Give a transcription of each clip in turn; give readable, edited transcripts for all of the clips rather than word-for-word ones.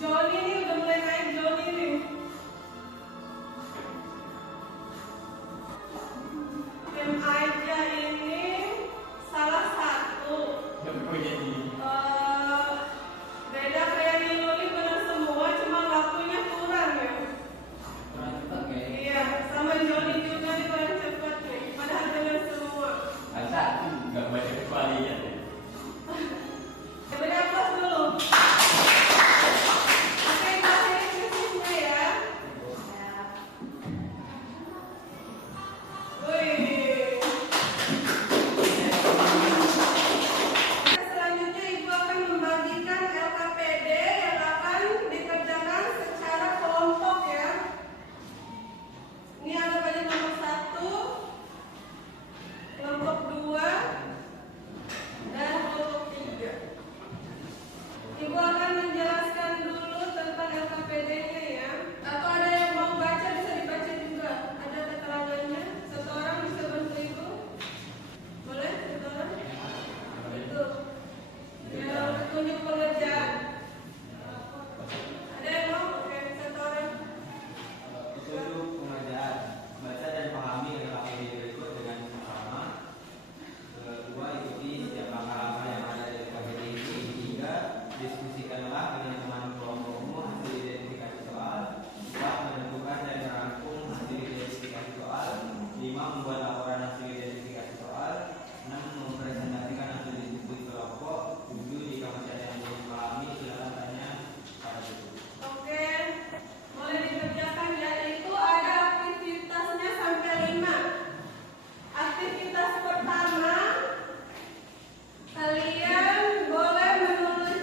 Joni nih udah mulai naik, Joni nih. Tim aja ini salah satu. Beda kayak Lili benar semua, cuma waktunya kurang ya. Iya, sama Joni juga nih kurang cepat nih. Padahal benar semua. Masa nggak banyak kecualinya. Beri aplaus dulu. Ibu akan menjelaskan dulu tentang LKPD-nya ya. Atau ada yang mau baca bisa dibaca juga. Ada keterangannya. Satu orang bisa bantu ibu. Boleh? Satu orang? Itu. Ya, tunjuk pengerjaan. Ada yang mau? Oke, satu orang. Petunjuk pengerjaan. Baca dan pahami LKPD berikut dengan bersama. Kedua, ikuti setiap langkah-langkah yang ada di LKPD ini. Tiga, diskusikanlah dengan teman kelompokmu hasil identifikasi soal. 4. Menentukan dan merangkum hasil identifikasi soal. 5. Membuat laporan hasil identifikasi soal. 6. Mempresentasikan hasil diskusi kelompok. 7. Jika masih ada yang belum pahami, silakan tanya pada guru. Oke, boleh dikerjakan ya. Itu ada aktivitasnya sampai 5. Aktivitas pertama, kalian boleh menulis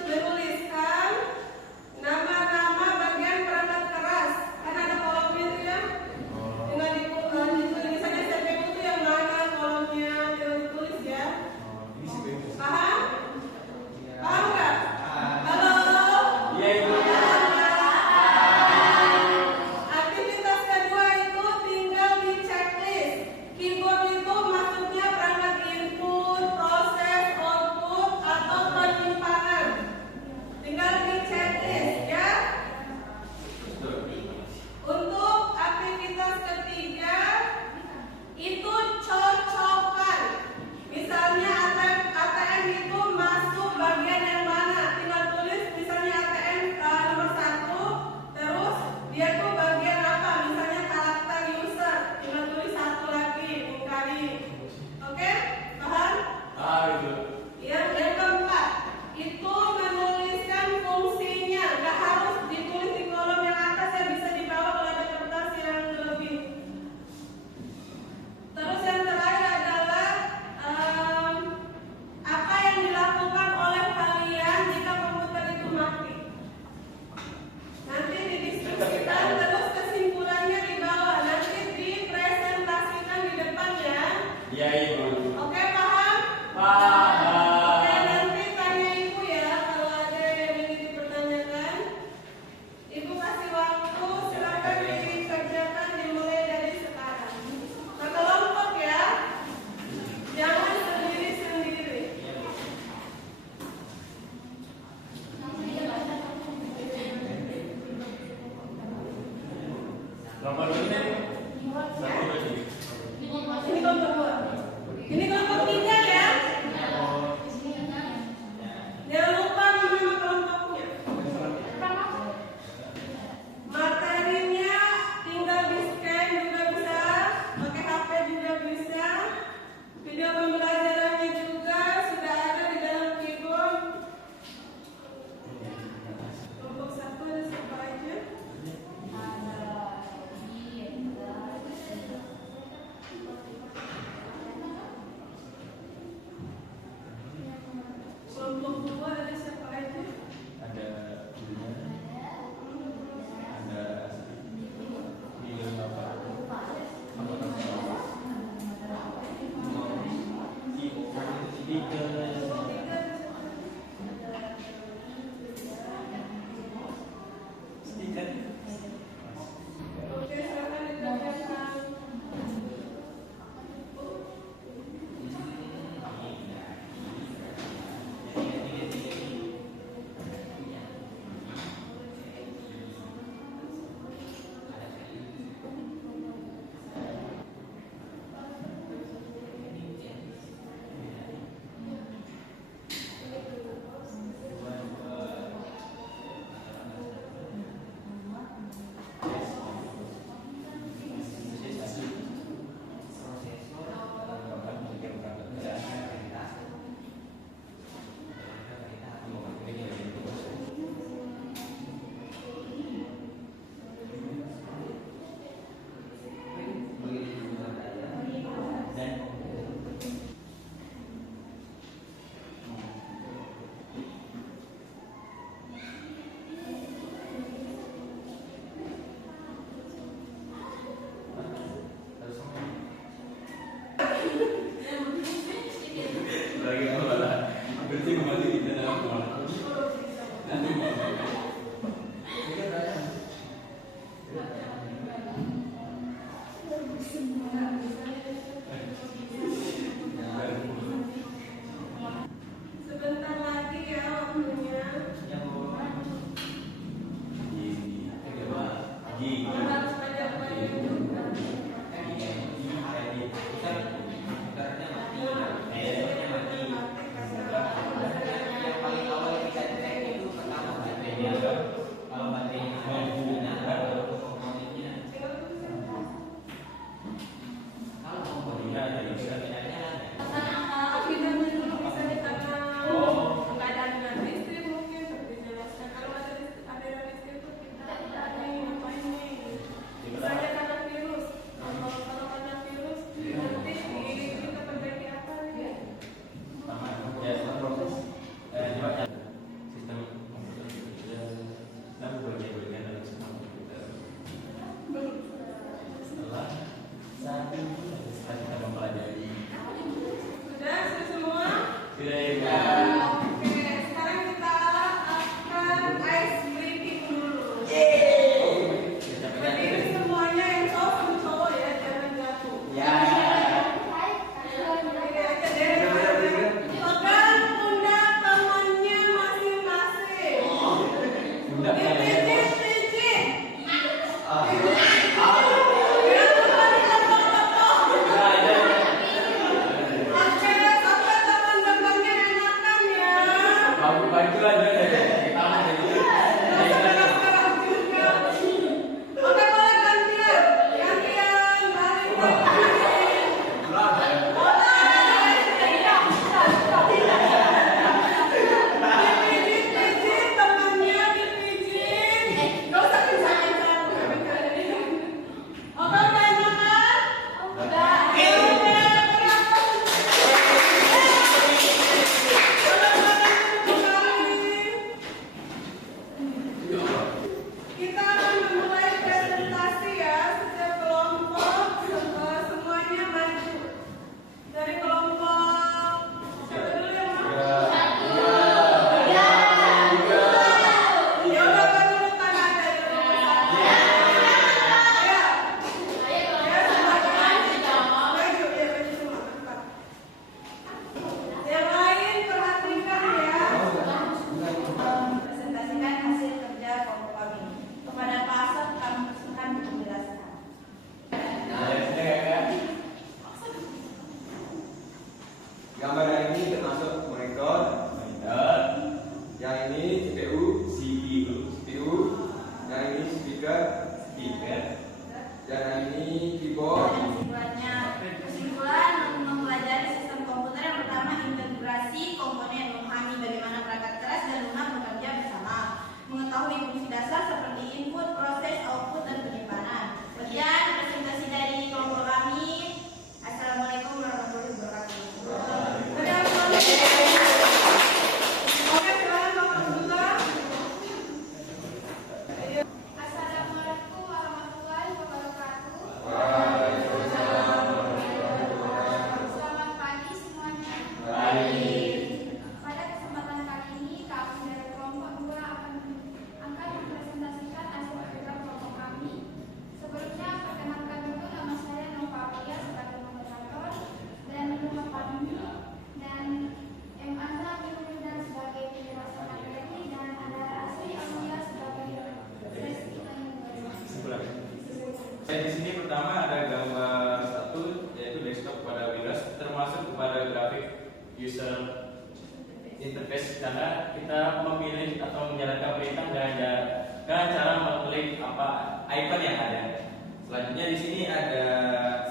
Sebentar lagi ya waktunya. Harus belajar banyak juga. Kalau baterainya baru komponennya. Kalau komponennya ada di bedanya. Kita dulu bisa ditanya keadaan dengan listrik mungkin seperti dijelaskan. Kalau ada listrik itu kita ada yang ngapain nih? Misalnya karena virus. Kalau karena virus nanti kita perbaiki apa nih? Sudah semua? Oke, sekarang kita akan ice breaking dulu. Berdiri semuanya yang cowok sama cowok ya, jangan jatuh. Berdiri aja deh. Pegang pundak temannya masing-masing. Dipijit-pijit. Oke, sampai teman-temannya enakan ya. Oke, boleh gantian balik lagi. Dipijit temannya dipijit. Gak usah kencang-kencang. Oke, udah enakan? Udah. Kita akan memulai presentasi ya. Setiap kelompok semuanya maju. Dari kelompok siapa dulu yang mau? Ya udah kan dulu tangan dari kelompok satu. Ya. Ya semuanya maju ya maju semua cepat. Yang lain perhatikan ya. Presentasikan hasil kerja kelompok kami. Kepada Pak Asad kami persilakan untuk menjelaskan. Gambar yang ini termasuk monitor, yang ini CPU, yang ini speaker, dan yang ini keyboard. Kesimpulan mempelajari sistem komputer yang pertama integrasi komponen, memahami bagaimana perangkat keras dan lunak bekerja bersama, mengetahui fungsi dasar seperti input, proses, output, dan penyimpanan. Kemudian presentasi dari kelompok kami. Assalamualaikum warahmatullahi wabarakatuh. Oke, silakan Bapak Abdullah. Assalamualaikum warahmatullahi wabarakatuh. Selamat pagi semuanya. Pada kesempatan kali ini kami dari kelompok 2 akan mempresentasikan hasil kerja kelompok kami. Sebelumnya perkenalkan dulu nama saya Nova Alia sebagai moderator dan nama kami dan M. Anza Birudan sebagai penjelasan materi dan ada Asri Aulia sebagai sesi kita yang Di sini pertama ada gambar satu yaitu desktop pada Windows termasuk kepada grafik user interface karena kita memilih atau menjalankan perintah dengan cara mengklik icon yang ada. Selanjutnya di sini ada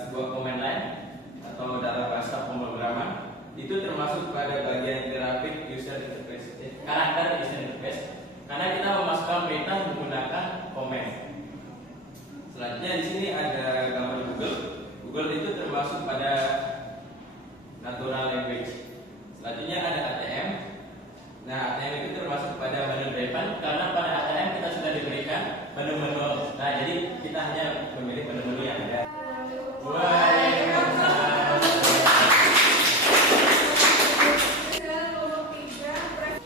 sebuah command line atau dalam bahasa pemrograman itu termasuk pada bagian grafik user interface, karakter user interface karena kita memasukkan perintah menggunakan command. Selanjutnya di sini ada gambar Google. Google itu termasuk pada natural language. Selanjutnya ada ATM. Nah, ATM itu termasuk pada menu depan karena pada ATM kita sudah diberikan menu-menu. Nah, jadi kita hanya memilih menu-menu yang ada. Sekarang kelompok 3.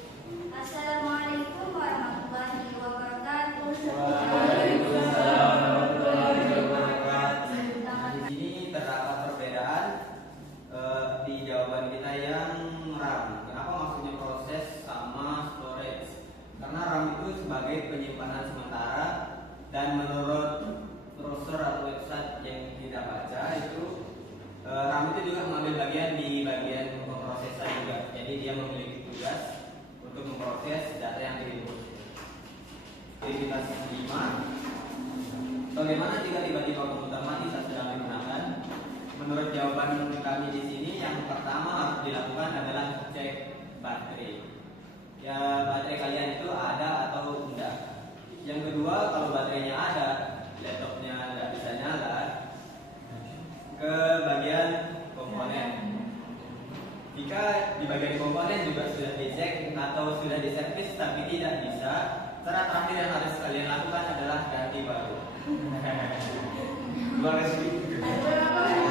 bagaimana jika tiba-tiba komputer mati saat sedang digunakan? Menurut jawaban kami di sini, yang pertama harus dilakukan adalah cek baterai. Ya, baterai kalian itu ada atau enggak. Yang kedua, kalau baterainya ada, laptopnya nggak bisa nyala, ke bagian komponen. Jika di bagian komponen juga sudah dicek atau sudah diservis tapi tidak bisa, cara terakhir yang harus kalian lakukan adalah ganti baru. Terima kasih.